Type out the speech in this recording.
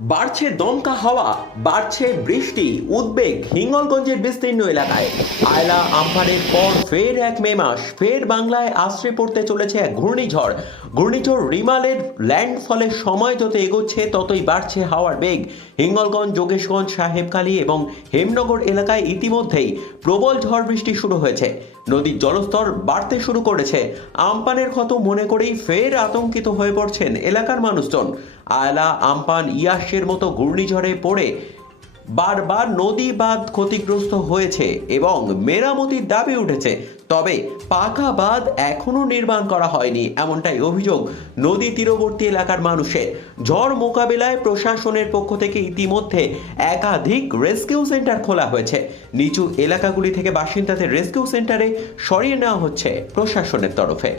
বাড়ছে দমকা হাওয়া, বাড়ছে বৃষ্টি, উদ্বেগ হিঙ্গলগঞ্জের বিস্তীর্ণ এলাকায়। আয়লা আমফানের পর ফের এক মে মাস, ফের বাংলায় আশ্রে পড়তে চলেছে এক ঘূর্ণিঝড়। ঘূর্ণিঝড় রিমালের ল্যান্ডফলের সময় যত এগোচ্ছে, ততই বাড়ছে হাওয়ার বেগ। হিঙ্গলগঞ্জ, যোগেশগঞ্জ সাহেবকালী এবং হেমনগর এলাকায় ইতিমধ্যেই প্রবল ঝড় বৃষ্টি শুরু হয়েছে। নদীর জলস্তর বাড়তে শুরু করেছে। আমপানের ক্ষত মনে করেই ফের আতঙ্কিত হয়ে পড়ছেন এলাকার মানুষজন। আয়লা, আমপান, ইয়াসের মতো ঘূর্ণিঝড়ে পড়ে বারবার নদী বাঁধ ক্ষতিগ্রস্ত হয়েছে এবং মেরামতির দাবি উঠেছে। তবে পাকা বাঁধ এখনও নির্মাণ করা হয়নি, এমনটাই অভিযোগ নদী তীরবর্তী এলাকার মানুষের। ঝড় মোকাবিলায় প্রশাসনের পক্ষ থেকে ইতিমধ্যে একাধিক রেস্কিউ সেন্টার খোলা হয়েছে। নিচু এলাকাগুলি থেকে বাসিন্দাদের রেস্কিউ সেন্টারে সরিয়ে নেওয়া হচ্ছে প্রশাসনের তরফে।